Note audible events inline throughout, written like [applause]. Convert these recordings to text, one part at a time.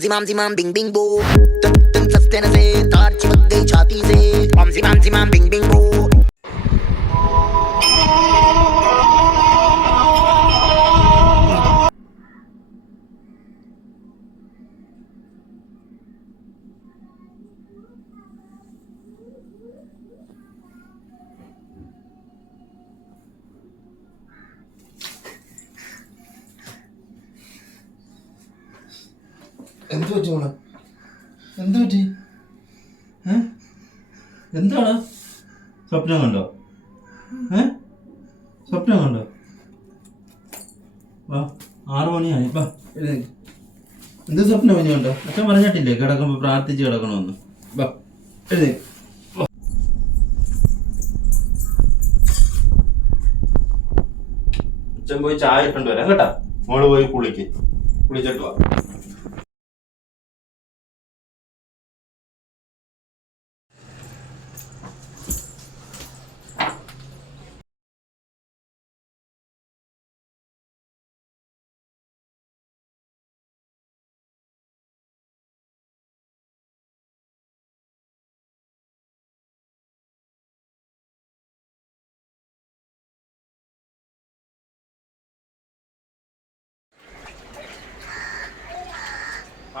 जिमाम जिमाम Bing Bing बो तन तन सस्ते न से तार चिपक गई छाती से पम जिमाम जिमाम बिंग बिंग बो എന്ത് പറ്റി മോളെ? എന്ത് പറ്റി? എന്താണ്? സ്വപ്നം കണ്ടോ? ഏ? സ്വപ്നം കണ്ടോ? വാ ആറു മണിയായി വാ. എന്ത് സ്വപ്നം ഇനി കണ്ടോ? അച്ഛൻ പറഞ്ഞിട്ടില്ലേ കിടക്കുമ്പോൾ പ്രാർത്ഥിച്ച് കിടക്കണമെന്ന്. വാ. എഴുതി അച്ഛൻ പോയി ചായ ഇട്ടുണ്ട് വരാം കേട്ടാ? മോൾ പോയി കുളിക്ക്. കുളിച്ചിട്ട് വാ.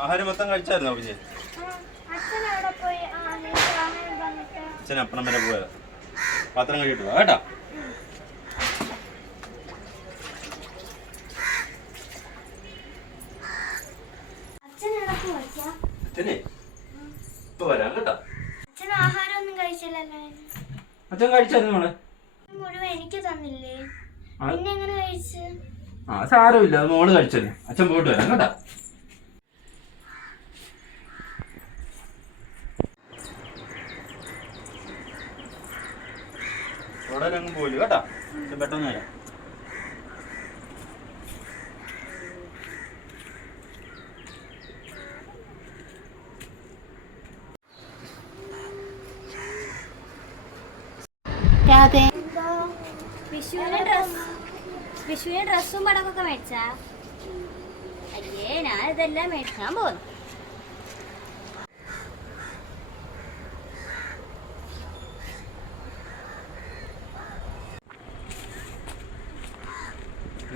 ആഹാരം മൊത്തം കഴിച്ചായിരുന്നോ വിജയ് അച്ഛൻ അപ്പണം വരെ പോയത്. പാത്രം കഴിയിട്ട് കേട്ടാ. അച്ഛനെ അച്ഛൻ കഴിച്ചായിരുന്നു മോളെ. എനിക്ക് തന്നില്ലേ. പിന്നെ കഴിച്ച് ആ സാരമില്ല അത് മോൾ കഴിച്ചല്ലേ അച്ഛൻ പോയിട്ട് വരാം കേട്ടാ. അങ്ങ് പോയില്ല കേട്ടാ? പെട്ടെന്ന് വരാം. എന്തോ? വിഷുവിന് ഡ്രസ് വിഷുവിന് ഡ്രസ്സും പടമൊക്കെ മേടിച്ചാ? അയ്യേ ഞാൻ ഇതെല്ലാം മേടിക്കാൻ പോകുന്നു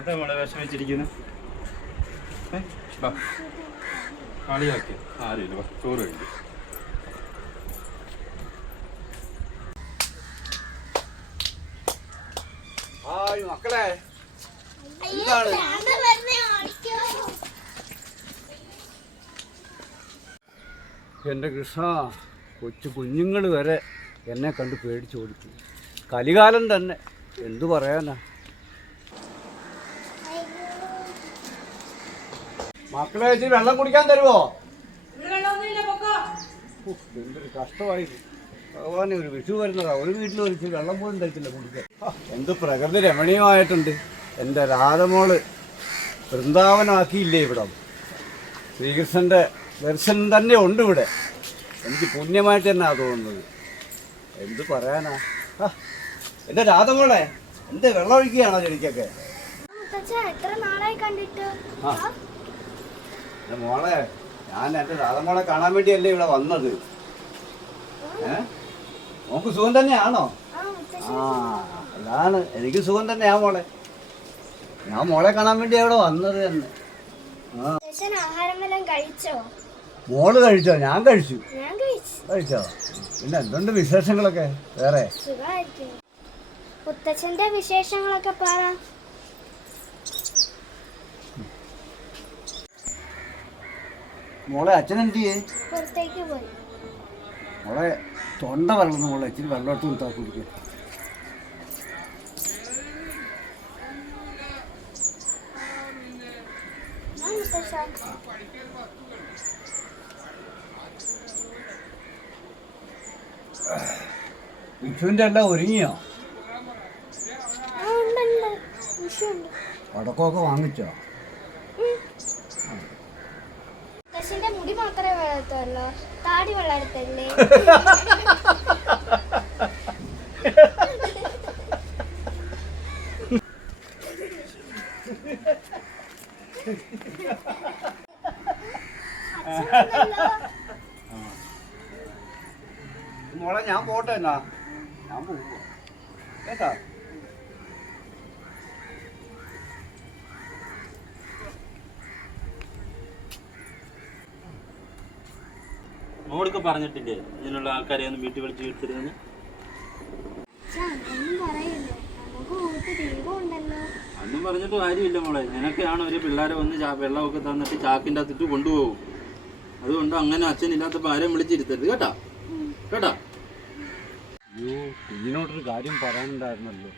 എന്താ മോളെ വിഷമിച്ചിരിക്കുന്നു? ഏ വാ കളിയാക്കി. ആരുമില്ല വാ ചോറ് കഴിഞ്ഞു ഹായ് മക്കളെ. എന്താണ് എന്റെ കൃഷ്ണ കൊച്ചു കുഞ്ഞുങ്ങൾ വരെ എന്നെ കണ്ട് പേടിച്ചോടിച്ചു കലികാലം തന്നെ എന്തു പറയാനാ? മക്കളെ ഇച്ചിരി വെള്ളം കുടിക്കാൻ തരുമോ എന്തൊരു കഷ്ടമായി. ഭഗവാനെ ഒരു വിഷു വരുന്നതാ. ഒരു വീട്ടിൽ ഒരു ഇച്ചിരി വെള്ളം പോലും തരത്തില്ല കുടിക്കാൻ. എന്ത് പ്രകൃതി രമണീയമായിട്ടുണ്ട്. എന്റെ രാധമോൾ വൃന്ദാവനാക്കിയില്ലേ ഇവിടം. ശ്രീകൃഷ്ണന്റെ ദർശനം തന്നെ ഉണ്ട് ഇവിടെ. എനിക്ക് പുണ്യമായിട്ട് തന്നെയാണ് തോന്നുന്നത്. എന്ത് പറയാനാ? എന്റെ എന്റെ രാധമോളെ എന്റെ വെള്ളം ഒഴിക്കുകയാണോ ചെടിക്കൊക്കെ എത്ര നാളായി കണ്ടിട്ട്. എന്റെ മോളെ ഞാൻ എന്റെ രാധമോളെ കാണാൻ വേണ്ടിയല്ലേ ഇവിടെ വന്നത്? ഏ? മോക്ക് സുഖം തന്നെയാണോ? ആ അതാണ്. എനിക്ക് സുഖം തന്നെയാ മോളെ. ഞാൻ മോളെ കാണാൻ വേണ്ടി അവിടെ വന്നത് തന്നെ മോൾ കഴിച്ചോ? ഞാൻ കഴിച്ചു. കഴിച്ചു. പിന്നെ എന്തുണ്ട് വിശേഷങ്ങളൊക്കെ? വേറെ? മുത്തച്ഛന്റെ വിശേഷങ്ങളൊക്കെ പറ. മോളെ അച്ഛൻ എന്ത് പുറത്തേക്ക് പോയി. മോളെ തൊണ്ട വെള്ളം മോളെ ഇച്ചിരി വെള്ളം എടുത്ത് കൊടുത്താൽ കുടിക്കുക വിഷുവിന്റെ എല്ലാം ഒരുങ്ങിയോ? പടക്കമൊക്കെ വാങ്ങിച്ചോ മുത്തശ്ശിന്റെ മുടി വളർത്തുള്ളൂ താടി വളർത്തല്ലേ. മോളെ ഞാൻ പോട്ടെ എന്നാ. ഞാൻ പോവാ കേട്ടാ? മോൾക്ക് പറഞ്ഞിട്ടില്ലേ? ഇതിനുള്ള ആൾക്കാരെ ഒന്ന് വീട്ടിൽ വിളിച്ച് വീട്ടിരുന്ന് പറയല്ലേ. നമുക്ക് വീട്ടിൽ ദൈവം ഉണ്ടല്ലോ. അന്നും പറഞ്ഞിട്ട് കാര്യമില്ല മോളെ. നിനക്കാണ് ഒരു പിള്ളേരെ വന്ന് വെള്ളമൊക്കെ തന്നിട്ട് ചാക്കിന്റെ അകത്തിട്ട് കൊണ്ടുപോകും. അതുകൊണ്ട് അങ്ങനെ അച്ഛൻ അച്ഛനില്ലാത്തപ്പോൾ ആരെയും വിളിച്ചിരുത്തരുത്. കേട്ടാ? കേട്ടാ? അയ്യോ കുഞ്ഞിനോടൊരു കാര്യം പറയാനുണ്ടായിരുന്നല്ലോ.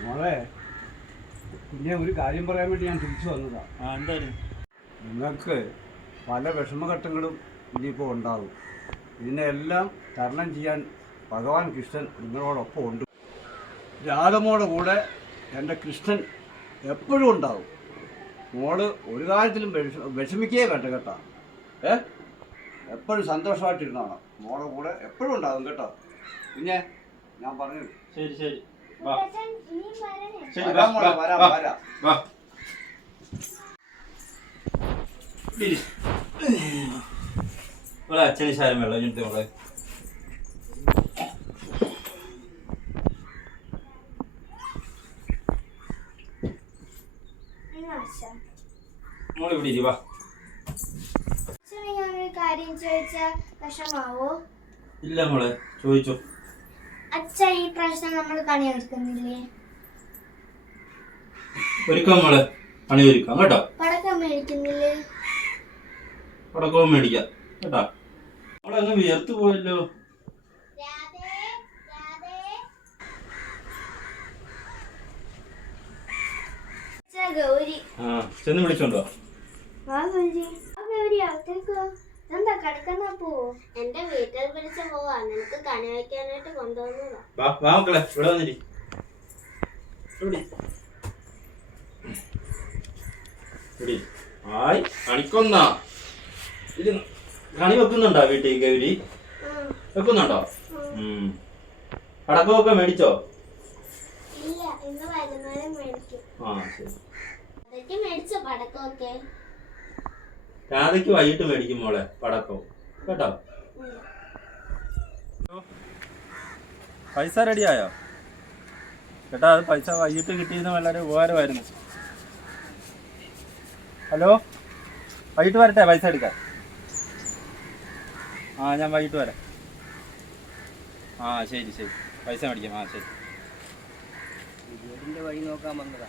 മോളെ പിന്നെ ഒരു കാര്യം പറയാൻ വേണ്ടി ഞാൻ തിരിച്ചു വന്നതാ. എന്തായാലും നിങ്ങൾക്ക് പല വിഷമഘട്ടങ്ങളും ഇനിയിപ്പോൾ ഉണ്ടാകും. ഇതിനെല്ലാം തരണം ചെയ്യാൻ ഭഗവാൻ കൃഷ്ണൻ നിങ്ങളോടൊപ്പം ഉണ്ട്. രാധമോടെ കൂടെ എന്റെ കൃഷ്ണൻ എപ്പോഴും ഉണ്ടാവും. മോൾ ഒരു കാര്യത്തിലും വിഷ- വിഷമിക്കേ വേണ്ട കേട്ടോ. ഏ? എപ്പോഴും സന്തോഷമായിട്ടിരുന്നാണ്. മോളെ കൂടെ എപ്പോഴും ഉണ്ടാകും കേട്ടോ. പിന്നെ ഞാൻ പറഞ്ഞു ശരി ശരി. വാ. ശരി വാ വരാം വാ, വരാം. വാ, വാ. മോളെ അച്ഛന് ശാരം വെള്ളം ഇങ്ങനത്തെ മോളെ. എന്നാ അച്ഛാ? മോളെ ഇവിടെ ഇരി വാ. അച്ഛനെ ഞാനൊരു കാര്യം ചോദിച്ചാൽ വിഷമാവോ? ഇല്ല മോളെ ചോദിച്ചോ. നമ്മൾ കണി എടുക്കുന്നില്ലേ ഒരുക്കാം മോളെ പണി ഒരുക്കാം കേട്ടോ? പടക്കം മേടിക്കുന്നില്ലേ? പടക്കവും മേടിക്കാം കേട്ടാ? മോളെ അങ്ങ് വിയർത്തു പോയല്ലോ. ഗൗരി ആ ചെന്ന് വിളിച്ചോണ്ടോ? ആ ഗൗരി. ആ ഗൗരി അകത്തേക്ക് കിടക്കുന്ന പോവോ എന്റെ വീട്ടിൽ പിടിച്ച് പോവാ. നിനക്ക് കണി വയ്ക്കാനായിട്ട് കൊണ്ടുവന്നതാ. വാ വാ മക്കളെ ഇവിടെ വന്നിരി. ഇവിടെ ഇവിടെ ആയി കണിക്കൊന്നാ. ഇരുന്ന് കണി വെക്കുന്നുണ്ടോ വീട്ടിൽ ഗൗരി? വെക്കുന്നുണ്ടോ? ഉം. ഒക്കെ മേടിച്ചോ? ആ ശരി. മേടിച്ചോ പടക്കമൊക്കെ? രാധയ്ക്ക് വൈകിട്ട് മേടിക്കും മോളെ പടക്കവും കേട്ടോ? പൈസ റെഡിയായോ കേട്ടാ അത് പൈസ വൈകിട്ട് കിട്ടിയിരുന്ന വളരെ ഉപകാരമായിരുന്നു. ഹലോ? വൈകിട്ട് വരട്ടെ പൈസ എടുക്കാം ആ ഞാൻ വൈകിട്ട് വരാം. ആ ശരി ശരി. പൈസ മേടിക്കാം. ആ ശരി. വീടിന്റെ വഴി നോക്കാൻ വന്നതാ.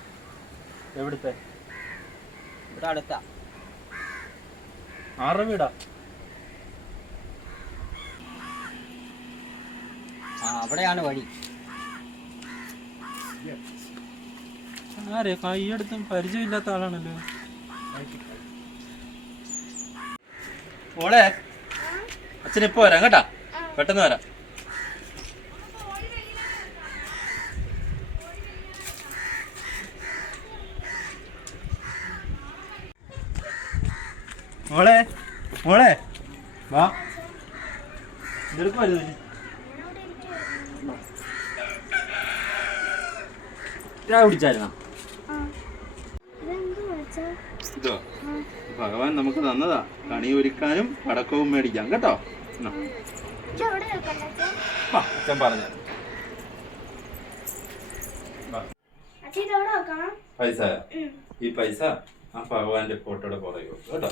എവിടുത്തെ? ഇവിടെ അടുത്താ. ആറ് ആ അവിടെയാണ് വഴി. ആരെ? കൈയെടുത്തും പരിചയമില്ലാത്ത ആളാണല്ലോ. ഓളെ അച്ഛൻ ഇപ്പൊ വരാം കേട്ടാ. പെട്ടെന്ന് വരാം. മോളെ മോളെ വാ. ചായ കുടിച്ചായിരുന്നോ? ഇതോ ഭഗവാൻ നമുക്ക് തന്നതാ. കണി ഒരുക്കാനും പടക്കവും മേടിക്കാം. കേട്ടോ? അച്ഛൻ പറഞ്ഞു. പൈസ? ഈ പൈസ ആ ഭഗവാന്റെ ഫോട്ടോയുടെ പുറകെ വെക്കും കേട്ടോ?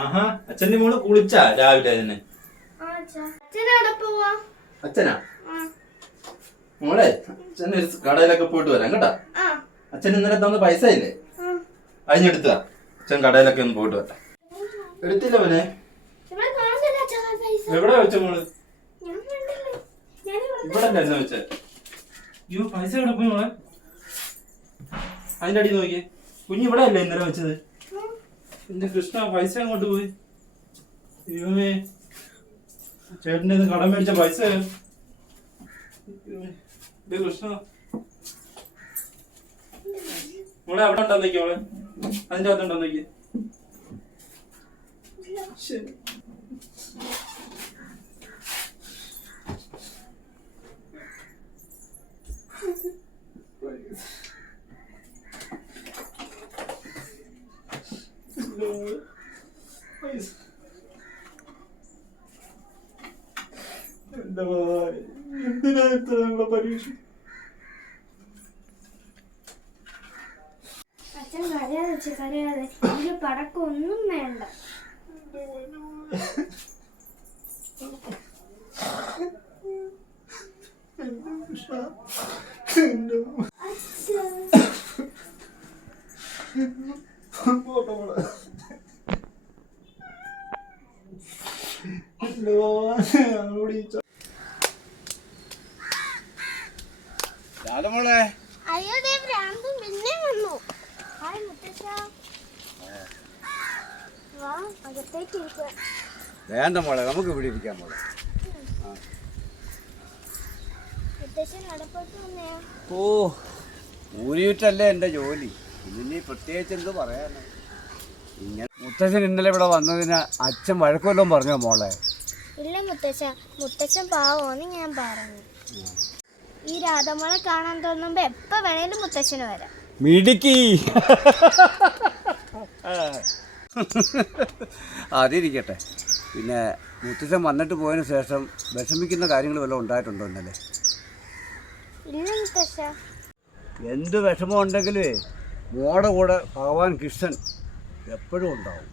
ആഹാ അച്ഛന്റെ മോൾ കുളിച്ചാ രാവിലെ തന്നെ. അച്ഛനാ? മോളെ അച്ഛൻ ഒരു കടയിലൊക്കെ പോയിട്ട് വരാം കേട്ടാ. അച്ഛൻ ഇന്നലെ തന്ന പൈസ ഇല്ലേ അതിനെടുത്ത അച്ഛൻ കടയിലൊക്കെ ഒന്ന് പോയിട്ട് വരാം. എടുത്തില്ല മോനെ? എവിടെ വെച്ച മോൾ? ഇവിടെ അല്ല വെച്ച വെച്ചേ. അയ്യോ പൈസ എവിടെ പോയി മോളെ? അതിന്റെ അടി നോക്കിയേ. കുഞ്ഞ് ഇവിടെ അല്ലേ ഇന്നലെ വെച്ചത്? എന്റെ കൃഷ്ണ പൈസ അങ്ങോട്ട് പോയി? അയ്യോമേ ചേട്ടന്റെ ഇത് കടം മേടിച്ച പൈസ. ദേ കൃഷ്ണ. മോളെ അവിടെ ഉണ്ടെന്നേക്ക് മോളെ അതിന്റെ എന്തിനാ ശരി പരീക്ഷ അച്ഛൻ കരയാതെ അച്ഛൻ കരയാതെ എനിക്ക് പടക്കം ഒന്നും വേണ്ട രാധമോളെ അയ്യോ ദേ ഭ്രാന്തും പിന്നെ വന്നു. ഹായ് മുത്തശ്ശ. വാ അകത്തേക്ക് വേണ്ട മോളെ നമുക്ക് ഇവിടെ ഇരിക്കാം മോളെ. ഓ ഊരിയിട്ടല്ലേ എന്റെ ജോലി? ഇനി പ്രത്യേകിച്ച് എന്ത് പറയാനാ? ഇങ്ങനെ മുത്തശ്ശൻ ഇന്നലെ ഇവിടെ വന്നതിന് അച്ഛൻ വഴക്കുമല്ലോ പറഞ്ഞോ മോളെ? ഇല്ല മുത്തശ്ശ മുത്തച്ഛൻ പാവോന്ന് ഞാൻ പറഞ്ഞു. ഈ രാധമോളെ കാണാൻ തോന്നുമ്പോ എപ്പോ വേണേലും മുത്തശ്ശന് വരാം. മിടുക്കി. അതിരിക്കട്ടെ. പിന്നെ മുത്തച്ഛൻ വന്നിട്ട് പോയതിന് ശേഷം വിഷമിക്കുന്ന കാര്യങ്ങൾ വല്ലതും ഉണ്ടായിട്ടുണ്ടോ ഇന്നലെ? ഇല്ല മുത്തശ്ശ. എന്ത് വിഷമം ഉണ്ടെങ്കിലേ മോടെ കൂടെ ഭഗവാൻ കൃഷ്ണൻ എപ്പോഴും ഉണ്ടാവും.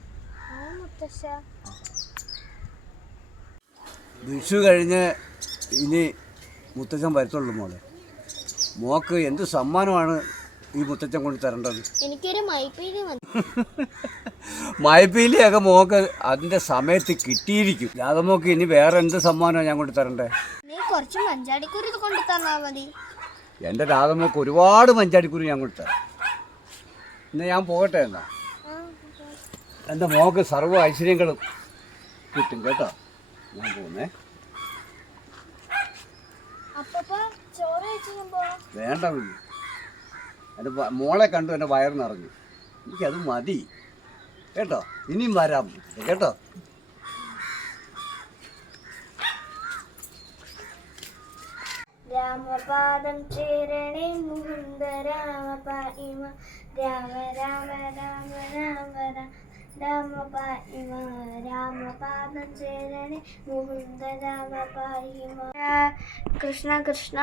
വിഷു കഴിഞ്ഞ് ഇനി മുത്തച്ഛൻ വരത്തുള്ളൂ മോളെ. മോക്ക് എന്ത് സമ്മാനമാണ് ഈ മുത്തച്ഛൻ കൊണ്ട് തരേണ്ടത്? എനിക്കൊരു മൈപ്പീലി മയപ്പീലിയൊക്കെ [laughs] മോക്ക് അതിന്റെ സമയത്ത് കിട്ടിയിരിക്കും. യാതമോക്ക് ഇനി വേറെ എന്ത് സമ്മാനമാണ് ഞാൻ കൊണ്ട് തരണ്ടേ? നീ കുറച്ച് മഞ്ചാടിക്കുരി കൊണ്ട് തന്നാ മതി. എന്റെ രാധമോക്ക് ഒരുപാട് മഞ്ചാടിക്കുരു ഞാൻ കൊണ്ട് തരാം. ഇന്ന് ഞാൻ പോകട്ടെ എന്നാ? എന്റെ എന്റെ മോക്ക് സർവ ഐശ്വര്യങ്ങളും കിട്ടും കേട്ടോ. ഞാൻ പോകുന്നേ അപ്പപ്പ ചോറ് വെച്ച് ഞാൻ പോവാം വേണ്ട എന്റെ എന്റെ മോളെ കണ്ടു എന്റെ വയർ നിറഞ്ഞു എനിക്കത് മതി. കേട്ടോ? ഇനിയും വരാം. കേട്ടോ? രാമപാദം ചേരണേ മുകുന്ദ രാമപായിമ രാമ രാമ രാമ രാമ രാമ രാമപായിമ രാമപാദം ചേരണേ മുകുന്ദ രാമപായിമ കൃഷ്ണ കൃഷ്ണ.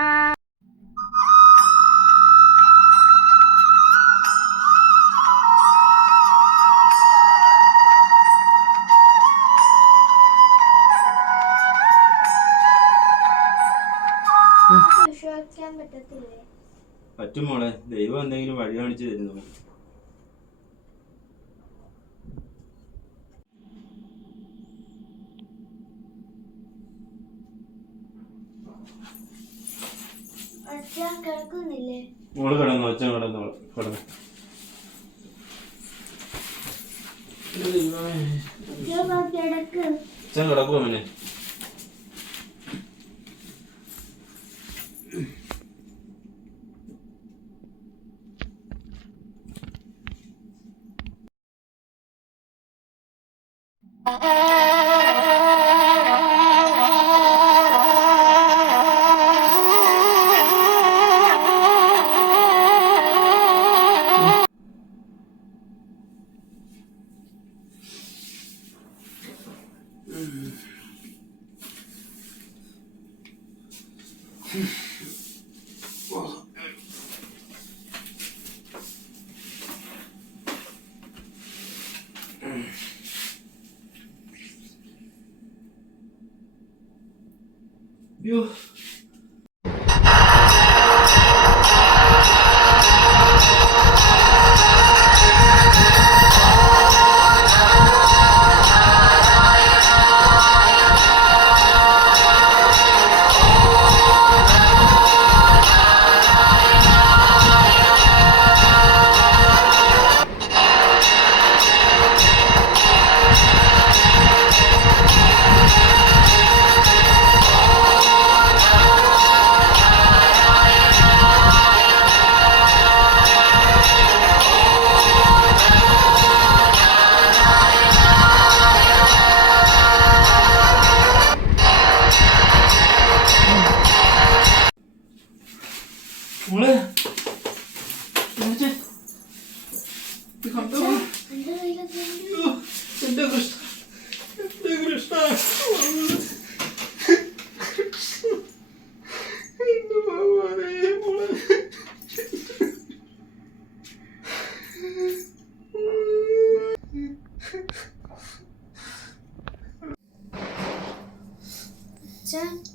അച്ഛൻ വാ, കിടക്ക് അച്ഛൻ കിടക്കുമോ മോനെ അയ്യോ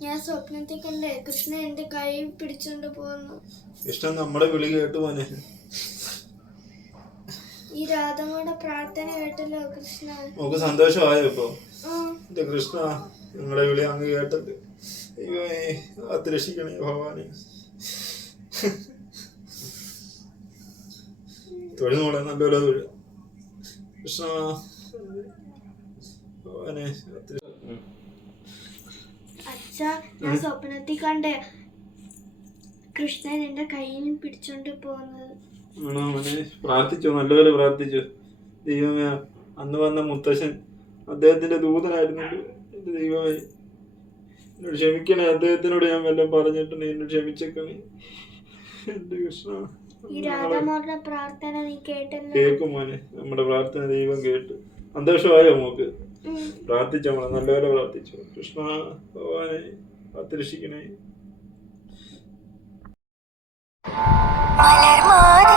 ഞാൻ സ്വപ്നത്തിൽ കണ്ടേ കൃഷ്ണ എന്റെ കൈ പിടിച്ചോണ്ട് പോകുന്നു. കൃഷ്ണൻ നമ്മുടെ വിളി കേട്ടു പോനെ ഈ രാധമ്മയുടെ പ്രാർത്ഥന കേട്ടല്ലോ കൃഷ്ണ നമുക്ക് സന്തോഷമായോ ഇപ്പൊ. എന്റെ കൃഷ്ണ നിങ്ങളുടെ വിളി അങ്ങ് കേട്ടത് അയ്യോ അത് രക്ഷിക്കണേ ഭഗവാനെ. തൊഴിൽ മോളെ നല്ലൊരു തൊഴിൽ കൃഷ്ണ അച്ഛാ ഞാൻ സ്വപ്നത്തിൽ കണ്ടേ കൃഷ്ണൻ എന്റെ കയ്യിൽ പിടിച്ചോണ്ട് പോകുന്നത് ആണോ അവനെ പ്രാർത്ഥിച്ചോ നല്ലപോലെ പ്രാർത്ഥിച്ചു. ദൈവമേ അന്ന് വന്ന മുത്തശ്ശൻ അദ്ദേഹത്തിന്റെ ദൂതനായിരുന്നു. എന്റെ ദൈവമേ എന്നോട് ക്ഷമിക്കണേ. അദ്ദേഹത്തിനോട് ഞാൻ വല്ലതും പറഞ്ഞിട്ടുണ്ട് എന്നോട് ക്ഷമിച്ചേക്കണേ. എന്റെ കൃഷ്ണ. പ്രാർത്ഥന നീ കേട്ടല്ലോ കേൾക്കും മോനെ. നമ്മുടെ പ്രാർത്ഥന ദൈവം കേട്ടു. സന്തോഷമായോ മോക്ക്? പ്രാർത്ഥിച്ചു പ്രാർത്ഥിച്ചോ മോളെ നല്ലപോലെ പ്രാർത്ഥിച്ചു. കൃഷ്ണ ഭഗവാനെ കാത്തിരക്ഷിക്കണേ. മലർമാറി